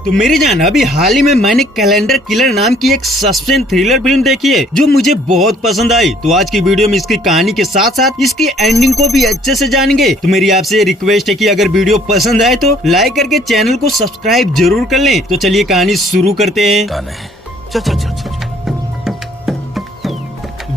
तो मेरी जान, अभी हाल ही में मैंने कैलेंडर किलर नाम की एक सस्पेंस थ्रिलर फिल्म देखी है जो मुझे बहुत पसंद आई। तो आज की वीडियो में इसकी कहानी के साथ साथ इसकी एंडिंग को भी अच्छे से जानेंगे। तो मेरी आपसे रिक्वेस्ट है कि अगर वीडियो पसंद आए तो लाइक करके चैनल को सब्सक्राइब जरूर कर लें। तो चलिए कहानी शुरू करते हैं। चल चल चल चल।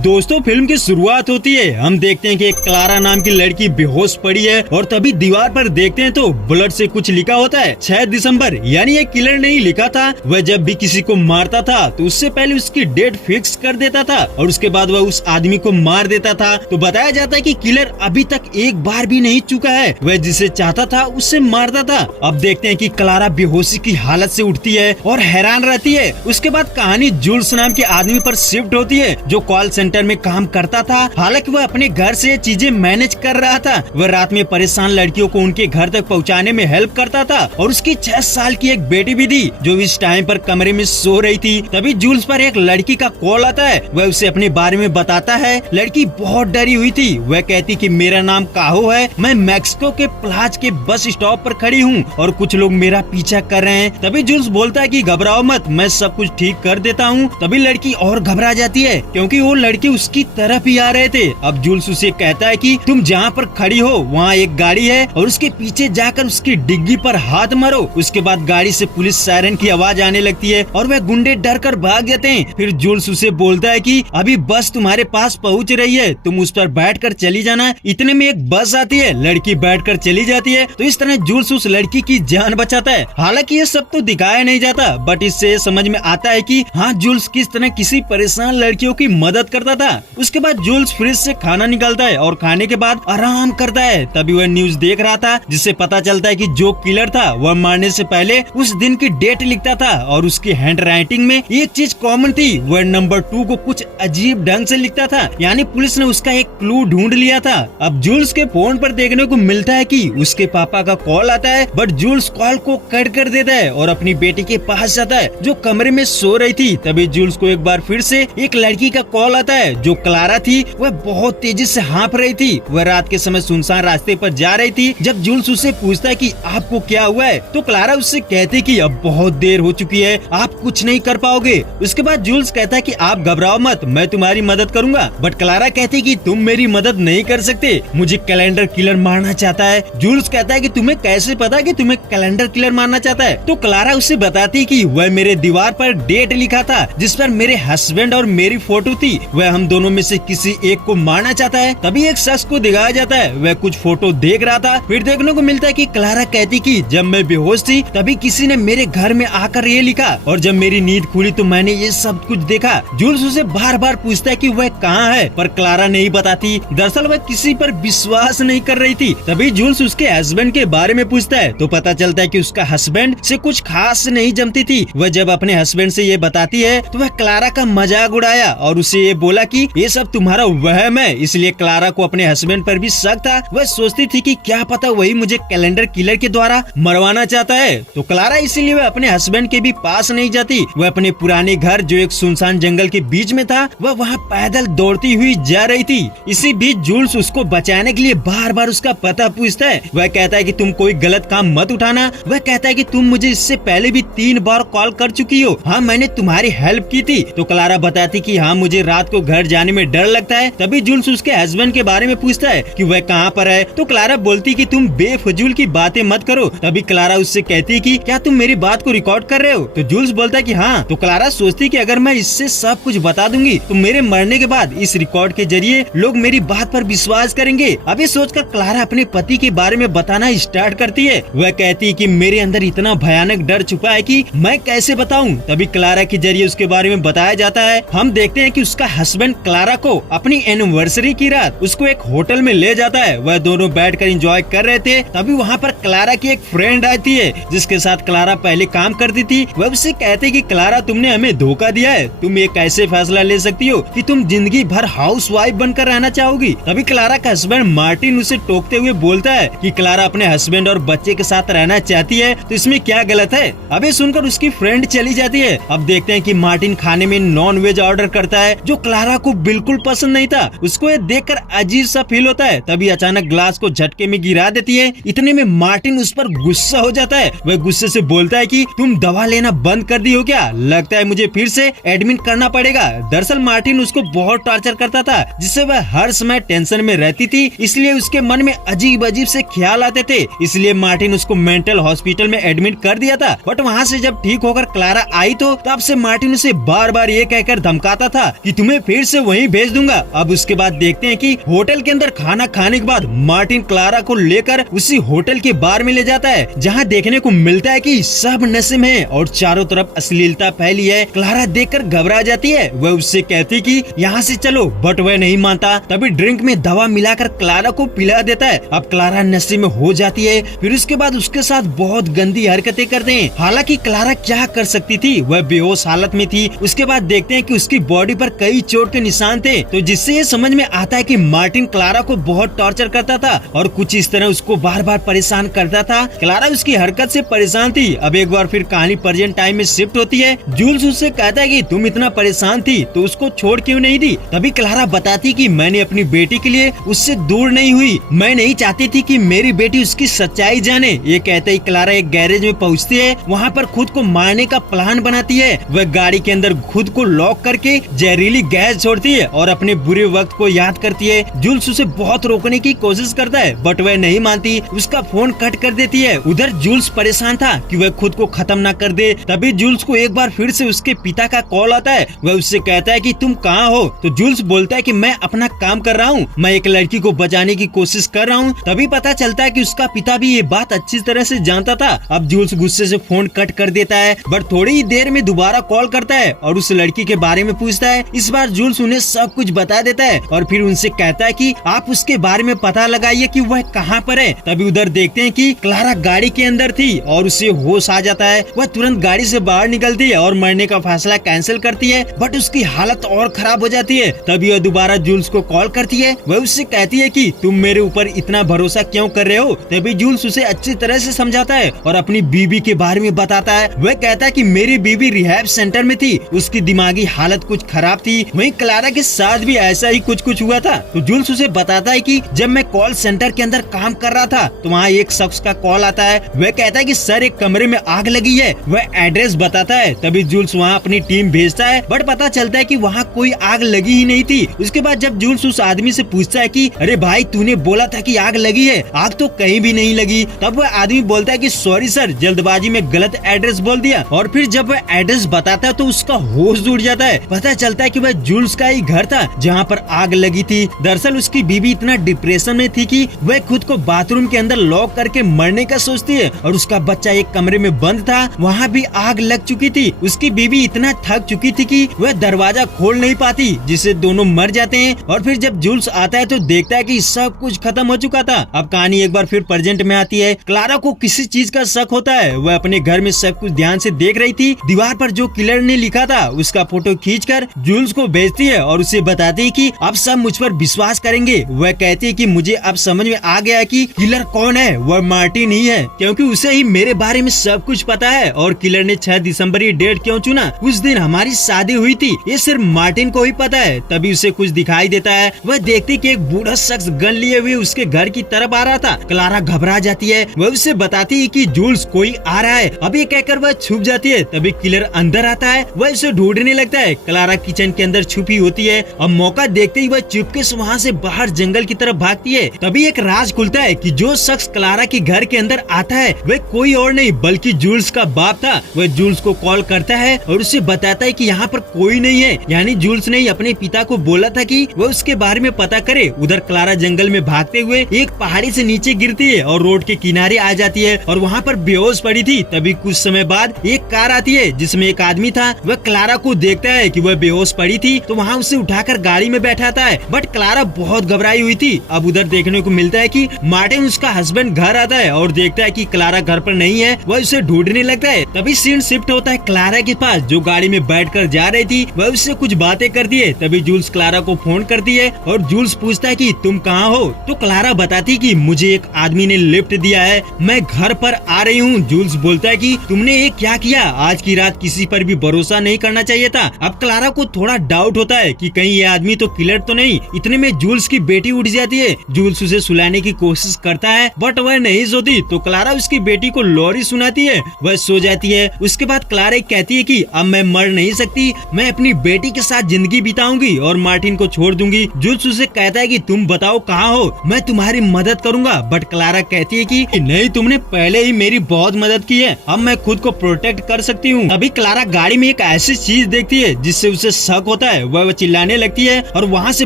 दोस्तों, फिल्म की शुरुआत होती है। हम देखते हैं कि एक क्लारा नाम की लड़की बेहोश पड़ी है और तभी दीवार पर देखते हैं तो ब्लड से कुछ लिखा होता है 6 दिसंबर। यानी ये किलर नहीं लिखा था, वह जब भी किसी को मारता था तो उससे पहले उसकी डेट फिक्स कर देता था और उसके बाद वह उस आदमी को मार देता था। तो बताया जाता है कि किलर अभी तक एक बार भी नहीं चुका है, वह जिसे चाहता था उससे मारता था। अब देखते हैं कि क्लारा बेहोशी की हालत से उठती है और हैरान रहती है। उसके बाद कहानी जूल्स नाम के आदमी पर शिफ्ट होती है जो कॉल सेंटर में काम करता था। हालांकि वह अपने घर से चीजें मैनेज कर रहा था। वह रात में परेशान लड़कियों को उनके घर तक पहुंचाने में हेल्प करता था और उसकी 6 साल की एक बेटी भी थी जो इस टाइम पर कमरे में सो रही थी। तभी जूल्स पर एक लड़की का कॉल आता है। वह उसे अपने बारे में बताता है। लड़की बहुत डरी हुई थी। वह कहती कि मेरा नाम काहो है, मैं मैक्सिको के प्लाज के बस स्टॉप पर खड़ी हूँ और कुछ लोग मेरा पीछा कर रहे हैं। तभी जूल्स बोलता है कि घबराओ मत, मैं सब कुछ ठीक कर देता हूँ। तभी लड़की और घबरा जाती है क्योंकि वो लड़की उसकी तरफ ही आ रहे थे। अब जूल्स उसे कहता है कि तुम जहाँ पर खड़ी हो वहाँ एक गाड़ी है और उसके पीछे जाकर उसकी डिग्गी पर हाथ मारो। उसके बाद गाड़ी से पुलिस सायरन की आवाज आने लगती है और वह गुंडे डर कर भाग जाते हैं। फिर जूल्स उसे बोलता है कि अभी बस तुम्हारे पास पहुँच रही है, तुम उस पर बैठ कर चली जाना। इतने में एक बस आती है, लड़की बैठ कर चली जाती है। तो इस तरह जूल्स उस लड़की की जान बचाता है। हालांकि ये सब तो दिखाया नहीं जाता, बट इससे समझ में आता है कि हाँ, जूल्स किस तरह किसी परेशान लड़कियों की मदद करता था। उसके बाद जूल्स फ्रिज से खाना निकालता है और खाने के बाद आराम करता है। तभी वह न्यूज देख रहा था जिससे पता चलता है कि जो किलर था वह मारने से पहले उस दिन की डेट लिखता था और उसकी हैंड राइटिंग में एक चीज कॉमन थी, वह नंबर 2 को कुछ अजीब ढंग से लिखता था। यानी पुलिस ने उसका एक क्लू ढूंढ लिया था। अब जूल्स के फोन पर देखने को मिलता है कि उसके पापा का कॉल आता है, बट जूल्स कॉल को कट कर देता है और अपनी बेटी के पास जाता है जो कमरे में सो रही थी। तभी जूल्स को एक बार फिर से एक लड़की का कॉल आता है जो क्लारा थी। वह बहुत तेजी से हाँफ रही थी। वह रात के समय सुनसान रास्ते पर जा रही थी। जब जूल्स उससे पूछता है कि आपको क्या हुआ है, तो क्लारा उससे कहती कि अब बहुत देर हो चुकी है, आप कुछ नहीं कर पाओगे। उसके बाद जूल्स कहता है कि आप घबराओ मत, मैं तुम्हारी मदद करूंगा। बट क्लारा कहती कि तुम मेरी मदद नहीं कर सकते, मुझे कैलेंडर किलर मारना चाहता है। जूल्स कहता है कि तुम्हें कैसे पता कि तुम्हें कैलेंडर किलर मारना चाहता है। तो क्लारा उससे बताती कि वह मेरे दीवार पर डेट लिखा था जिस पर मेरे हस्बैंड और मेरी फोटो थी। वह हम दोनों में से किसी एक को मारना चाहता है। तभी एक शख्स को दिखाया जाता है, वह कुछ फोटो देख रहा था। फिर देखने को मिलता है कि क्लारा कहती कि जब मैं बेहोश थी तभी किसी ने मेरे घर में आकर ये लिखा और जब मेरी नींद खुली तो मैंने ये सब कुछ देखा। जूल्स उसे बार बार पूछता है कि वह कहाँ है, पर क्लारा नहीं बताती। दरअसल वह किसी पर विश्वास नहीं कर रही थी। तभी जूल्स उसके हस्बैंड के बारे में पूछता है तो पता चलता है कि उसका हस्बैंड से कुछ खास नहीं जमती थी। वह जब अपने हस्बैंड से ये बताती है तो वह क्लारा का मजाक उड़ाया और उसे ये बोला कि ये सब तुम्हारा वहम है। इसलिए क्लारा को अपने हस्बैंड पर भी शक था। वह सोचती थी कि क्या पता वही मुझे कैलेंडर किलर के द्वारा मरवाना चाहता है। तो क्लारा इसीलिए वह अपने हस्बैंड के भी पास नहीं जाती। वह अपने पुराने घर जो एक सुनसान जंगल के बीच में था, वह वहाँ पैदल दौड़ती हुई जा रही थी। इसी बीच जूल्स उसको बचाने के लिए बार बार उसका पता पूछता है। वह कहता है कि तुम कोई गलत काम मत उठाना। वह कहता है कि तुम मुझे इससे पहले भी 3 बार कॉल कर चुकी हो, हाँ मैंने तुम्हारी हेल्प की थी। तो क्लारा बताती कि हाँ मुझे रात को घर जाने में डर लगता है। तभी जूल्स उसके हस्बैंड के बारे में पूछता है कि वह कहाँ पर है। तो क्लारा बोलती कि तुम बेफजूल की बातें मत करो। तभी क्लारा उससे कहती कि क्या तुम मेरी बात को रिकॉर्ड कर रहे हो। तो जूल्स बोलता है कि हाँ। तो क्लारा सोचती कि अगर मैं इससे सब कुछ बता दूंगी तो मेरे मरने के बाद इस रिकॉर्ड के जरिए लोग मेरी बात पर विश्वास करेंगे। अभी सोचकर क्लारा अपने पति के बारे में बताना स्टार्ट करती है। वह कहती है कि मेरे अंदर इतना भयानक डर छुपा है कि मैं कैसे बताऊं। तभी क्लारा के जरिए उसके बारे में बताया जाता है। हम देखते हैं कि उसका हस्बैंड क्लारा को अपनी एनिवर्सरी की रात उसको एक होटल में ले जाता है। वह दोनों बैठकर एंजॉय कर रहे थे। तभी वहाँ पर क्लारा की एक फ्रेंड आती है जिसके साथ क्लारा पहले काम करती थी। वह उससे कहते कि क्लारा तुमने हमें धोखा दिया है, तुम एक ऐसे फैसला ले सकती हो कि तुम जिंदगी भर हाउस वाइफ बनकर रहना चाहोगी। तभी क्लारा का हस्बैंड मार्टिन उसे टोकते हुए बोलता है कि क्लारा अपने हस्बैंड और बच्चे के साथ रहना चाहती है तो इसमें क्या गलत है। अभी सुनकर उसकी फ्रेंड चली जाती है। अब देखते हैं कि मार्टिन खाने में नॉन वेज ऑर्डर करता है जो क्लारा क्लारा को बिल्कुल पसंद नहीं था। उसको ये देखकर अजीब सा फील होता है। तभी अचानक ग्लास को झटके में गिरा देती है। इतने में मार्टिन उस पर गुस्सा हो जाता है। वह गुस्से से बोलता है कि तुम दवा लेना बंद कर दी हो क्या? लगता है मुझे फिर से एडमिट करना पड़ेगा। दरअसल मार्टिन उसको बहुत टॉर्चर करता था, जिससे वह हर समय टेंशन में रहती थी। इसलिए उसके मन में अजीब अजीब से ख्याल आते थे। इसलिए मार्टिन उसको मेंटल हॉस्पिटल में एडमिट कर दिया था। बट वहाँ से जब ठीक होकर क्लारा आई तो तब से मार्टिन उसे बार बार ये कहकर धमकाता था कि तुम्हें फिर से वहीं भेज दूंगा। अब उसके बाद देखते हैं कि होटल के अंदर खाना खाने के बाद मार्टिन क्लारा को लेकर उसी होटल के बार में ले जाता है, जहाँ देखने को मिलता है कि सब नशे में है और चारों तरफ अश्लीलता फैली है। क्लारा देखकर घबरा जाती है। वह उससे कहती कि यहाँ से चलो, बट वह नहीं मानता। तभी ड्रिंक में दवा मिलाकर क्लारा को पिला देता है। अब क्लारा नशे में हो जाती है। फिर उसके बाद उसके साथ बहुत गंदी हरकतें करते हैं। हालांकि क्लारा क्या कर सकती थी, वह बेहोश हालत में थी। उसके बाद देखते हैं कि उसकी बॉडी पर कई चोट के निशान थे, तो जिससे ये समझ में आता है कि मार्टिन क्लारा को बहुत टॉर्चर करता था और कुछ इस तरह उसको बार बार परेशान करता था। क्लारा उसकी हरकत से परेशान थी। अब एक बार फिर कहानी प्रेजेंट टाइम में शिफ्ट होती है। जूल्स उससे कहता है कि तुम इतना परेशान थी तो उसको छोड़ क्यों नहीं दी? तभी क्लारा बताती कि मैंने अपनी बेटी के लिए उससे दूर नहीं हुई। मैं नहीं चाहती थी कि मेरी बेटी उसकी सच्चाई जाने। ये कहते ही क्लारा एक गैरेज में पहुंचती है। वहाँ पर खुद को मारने का प्लान बनाती है। वह गाड़ी के अंदर खुद को लॉक करके जहरीली गैस छोड़ती है और अपने बुरे वक्त को याद करती है। जूल्स उसे बहुत रोकने की कोशिश करता है, बट वह नहीं मानती। उसका फोन कट कर देती है। उधर जूल्स परेशान था कि वह खुद को खत्म न कर दे। तभी जूल्स को एक बार फिर से उसके पिता का कॉल आता है। वह उससे कहता है कि तुम कहाँ हो? तो जूल्स बोलता है कि मैं अपना काम कर रहा हूँ, मैं एक लड़की को बचाने की कोशिश कर रहा हूँ। तभी पता चलता है कि उसका पिता भी ये बात अच्छी तरह से जानता था। अब जूल्स गुस्से से फोन कट कर देता है, बट थोड़ी ही देर में दोबारा कॉल करता है और उस लड़की के बारे में पूछता है। इस बार जूल्स उन्हें सब कुछ बता देता है और फिर उनसे कहता है कि आप उसके बारे में पता लगाइए कि वह कहाँ पर है। तभी उधर देखते हैं कि क्लारा गाड़ी के अंदर थी और उसे होश आ जाता है। वह तुरंत गाड़ी से बाहर निकलती है और मरने का फैसला कैंसिल करती है, बट उसकी हालत और खराब हो जाती है। तभी वह दोबारा जूल्स को कॉल करती है। वह उससे कहती है कि तुम मेरे ऊपर इतना भरोसा क्यों कर रहे हो? तभी जूल्स उसे अच्छी तरह से समझाता है और अपनी बीबी के बारे में बताता है। वह कहता है कि मेरी बीबी रिहैब सेंटर में थी, उसकी दिमागी हालत कुछ खराब थी। वहीं क्लारा के साथ भी ऐसा ही कुछ हुआ था। तो जूल्स उसे बताता है कि जब मैं कॉल सेंटर के अंदर काम कर रहा था तो वहाँ एक शख्स का कॉल आता है। वह कहता है कि सर एक कमरे में आग लगी है। वह एड्रेस बताता है। तभी जूल्स वहाँ अपनी टीम भेजता है, बट पता चलता है कि वहाँ कोई आग लगी ही नहीं थी। उसके बाद जब जूल्स उस आदमी से पूछता है कि अरे भाई तूने बोला था कि आग लगी है, आग तो कहीं भी नहीं लगी। तब वह आदमी बोलता है कि सॉरी सर, जल्दबाजी में गलत एड्रेस बोल दिया। और फिर जब वह एड्रेस बताता है तो उसका होश उड़ जाता है। पता चलता है कि वह जूल्स का ही घर था जहाँ पर आग लगी थी। दरअसल उसकी बीबी इतना डिप्रेशन में थी कि वह खुद को बाथरूम के अंदर लॉक करके मरने का सोचती है और उसका बच्चा एक कमरे में बंद था, वहाँ भी आग लग चुकी थी। उसकी बीबी इतना थक चुकी थी कि वह दरवाजा खोल नहीं पाती, जिससे दोनों मर जाते हैं। और फिर जब जूल्स आता है तो देखता है कि सब कुछ खत्म हो चुका था। अब कहानी एक बार फिर प्रेजेंट में आती है। क्लारा को किसी चीज का शक होता है। वह अपने घर में सब कुछ ध्यान से देख रही थी। दीवार पर जो किलर ने लिखा था उसका फोटो खींचकर जूल्स को भेजती है और उसे बताती है कि अब सब मुझ पर विश्वास करेंगे। वह कहती है कि मुझे अब समझ में आ गया कि किलर कौन है, वह मार्टिन ही है, क्योंकि उसे ही मेरे बारे में सब कुछ पता है। और किलर ने 6 दिसंबर ये डेट क्यों चुना, उस दिन हमारी शादी हुई थी, ये सिर्फ मार्टिन को ही पता है। तभी उसे कुछ दिखाई देता है। वह देखती कि एक बूढ़ा शख्स गन लिए हुए उसके घर की तरफ आ रहा था। क्लारा घबरा जाती है। वह उसे बताती है कि जूल्स कोई आ रहा है। अब ये कहकर वह छुप जाती है। तभी किलर अंदर आता है। वह उसे ढूंढने लगता है। क्लारा किचन के अंदर छुपी होती है और मौका देखते ही वह चुपके से वहाँ से बाहर जंगल की तरफ भागती है। तभी एक राज खुलता है कि जो शख्स क्लारा के घर के अंदर आता है वह कोई और नहीं बल्कि जूल्स का बाप था। वह जूल्स को कॉल करता है और उसे बताता है कि यहाँ पर कोई नहीं है, यानी जूल्स ने अपने पिता को बोला था कि वह उसके बारे में पता करे। उधर क्लारा जंगल में भागते हुए एक पहाड़ी से नीचे गिरती है और रोड के किनारे आ जाती है और वहाँ पर बेहोश पड़ी थी। तभी कुछ समय बाद एक कार आती है जिसमें एक आदमी था। वह क्लारा को देखता है कि वह बेहोश पड़ी थी तो वहाँ उसे उठाकर गाड़ी में बैठाता है, बट क्लारा बहुत घबराई हुई थी। अब उधर देखने को मिलता है कि मार्टिन उसका हस्बैंड घर आता है और देखता है कि क्लारा घर पर नहीं है। वह उसे ढूंढने लगता है। तभी सीन शिफ्ट होता है क्लारा के पास, जो गाड़ी में बैठकर जा रही थी। वह उससे कुछ बातें करती है। तभी जूल्स क्लारा को फोन करती है और जूल्स पूछता है कि तुम कहाँ हो। तो क्लारा बताती कि मुझे एक आदमी ने लिफ्ट दिया है, मैं घर पर आ रही हूँ। जूल्स बोलता है कि तुमने ये क्या किया, आज की रात किसी पर भी भरोसा नहीं करना चाहिए था। अब क्लारा को थोड़ा डाउट डाउट होता है कि कहीं ये आदमी तो किलर तो नहीं। इतने में जूल्स की बेटी उठ जाती है। जूल्स उसे सुलाने की कोशिश करता है बट वह नहीं सोती, तो क्लारा उसकी बेटी को लोरी सुनाती है। वह सो जाती है। उसके बाद क्लारा कहती है कि अब मैं मर नहीं सकती, मैं अपनी बेटी के साथ जिंदगी बिताऊंगी और मार्टिन को छोड़ दूंगी। जूल्स उसे कहता है कि तुम बताओ कहाँ हो, मैं तुम्हारी मदद करूंगा। बट क्लारा कहती है कि नहीं, तुमने पहले ही मेरी बहुत मदद की है, अब मैं खुद को प्रोटेक्ट कर सकती हूँ। अभी क्लारा गाड़ी में एक ऐसी चीज देखती है जिससे उसे शक होता है। वह चिल्लाने लगती है और वहाँ से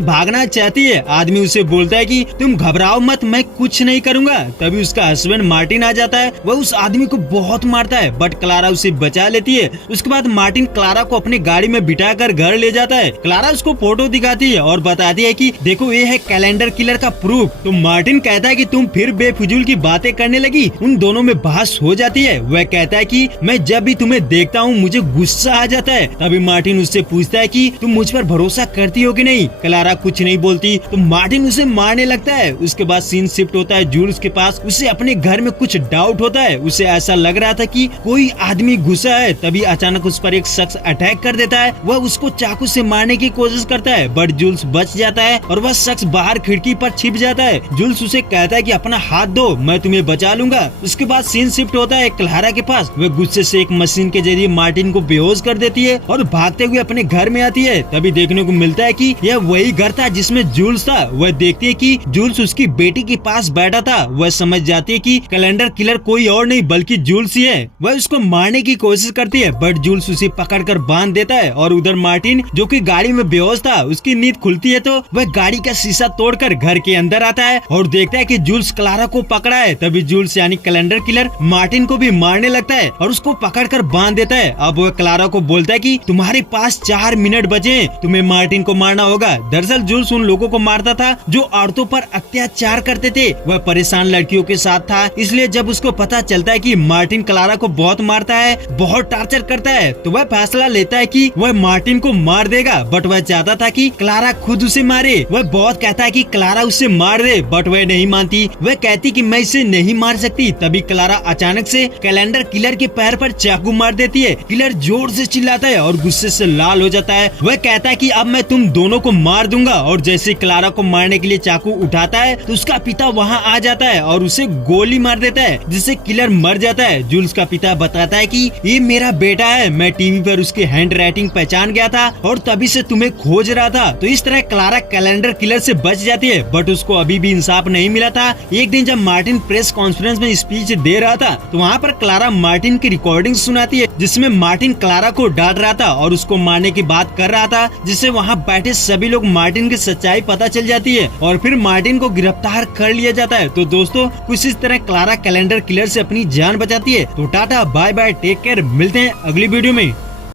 भागना चाहती है। आदमी उसे बोलता है कि तुम घबराओ मत, मैं कुछ नहीं करूंगा। तभी उसका हस्बैंड मार्टिन आ जाता है। वह उस आदमी को बहुत मारता है बट क्लारा उसे बचा लेती है। उसके बाद मार्टिन क्लारा को अपनी गाड़ी में बिठाकर घर ले जाता है। क्लारा उसको फोटो दिखाती है और बताती है कि देखो ये है कैलेंडर किलर का प्रूफ। तो मार्टिन कहता है कि तुम फिर बेफिजूल की बातें करने लगी। उन दोनों में बहस हो जाती है। वह कहता है कि मैं जब भी तुम्हें देखता हूँ मुझे गुस्सा आ जाता है। तभी मार्टिन उससे पूछता है कि तुम मुझ पर भरोसा करती हो कि नहीं। क्लारा कुछ नहीं बोलती तो मार्टिन उसे मारने लगता है। उसके बाद सीन शिफ्ट होता है जूल्स के पास। उसे अपने घर में कुछ डाउट होता है। उसे ऐसा लग रहा था कि कोई आदमी घुसा है। तभी अचानक उस पर एक शख्स अटैक कर देता है। वह उसको चाकू से मारने की कोशिश करता है बट जूल्स बच जाता है और वह शख्स बाहर खिड़की पर छिप जाता है। जूल्स उसे कहता है कि अपना हाथ दो, मैं तुम्हें बचा लूंगा। उसके बाद सीन शिफ्ट होता है क्लारा के पास। वह गुस्से से एक मशीन के जरिए मार्टिन को बेहोश कर देती है और भागते हुए अपने घर में आती है। तभी देखने को मिलता है कि यह वही घर था जिसमें जूल्स था। वह देखती है कि जूल्स उसकी बेटी के पास बैठा था। वह समझ जाती है कि कैलेंडर किलर कोई और नहीं बल्कि जूल्स ही है। वह उसको मारने की कोशिश करती है बट जूल्स उसे पकड़कर बांध देता है। और उधर मार्टिन जो कि गाड़ी में बेहोश था, उसकी नींद खुलती है तो वह गाड़ी का शीशा तोड़कर घर के अंदर आता है और देखता है कि जूल्स क्लारा को पकड़ा है। तभी जूल्स यानी कैलेंडर किलर मार्टिन को भी मारने लगता है और उसको पकड़कर बांध देता है। अब वह क्लारा को बोलता है कि तुम्हारे पास 4 मिनट बचे हैं, तुम्हें मार्टिन को मारना होगा। दरअसल जूल्स उन लोगों को मारता था जो औरतों पर अत्याचार करते थे। वह परेशान लड़कियों के साथ था, इसलिए जब उसको पता चलता है कि मार्टिन क्लारा को बहुत मारता है, बहुत टॉर्चर करता है, तो वह फैसला लेता है कि वह मार्टिन को मार देगा। बट वह चाहता था कि क्लारा खुद उसे मारे। वह बहुत कहता है कि क्लारा उसे मार दे बट वह नहीं मानती। वह कहती कि मैं इसे नहीं मार सकती। तभी क्लारा अचानक से कैलेंडर किलर के पैर पर चाकू मार देती है। किलर जोर से चिल्लाता है और गुस्से से लाल हो जाता है। वह कहता है कि अब मैं तुम दोनों को मार दूंगा। और जैसे क्लारा को मारने के लिए चाकू उठाता है तो उसका पिता वहाँ आ जाता है और उसे गोली मार देता है जिससे किलर मर जाता है। जूल्स का पिता बताता है कि ये मेरा बेटा है, मैं टीवी पर उसकी हैंड राइटिंग पहचान गया था और तभी से तुम्हें खोज रहा था। तो इस तरह क्लारा कैलेंडर किलर से बच जाती है बट उसको अभी भी इंसाफ नहीं मिला था। एक दिन जब मार्टिन प्रेस कॉन्फ्रेंस में स्पीच दे रहा था तो वहाँ पर क्लारा मार्टिन की रिकॉर्डिंग सुनाती है जिसमें मार्टिन क्लारा को डांट रहा था और उसको मारने की बात कर रहा था, जिससे वहाँ बैठे सभी लोग मार्टिन की सच्चाई पता चल जाती है और फिर मार्टिन को गिरफ्तार कर लिया जाता है। तो दोस्तों कुछ इस तरह क्लारा कैलेंडर किलर से अपनी जान बचाती है। तो tata bye bye, take care, मिलते हैं अगली वीडियो में।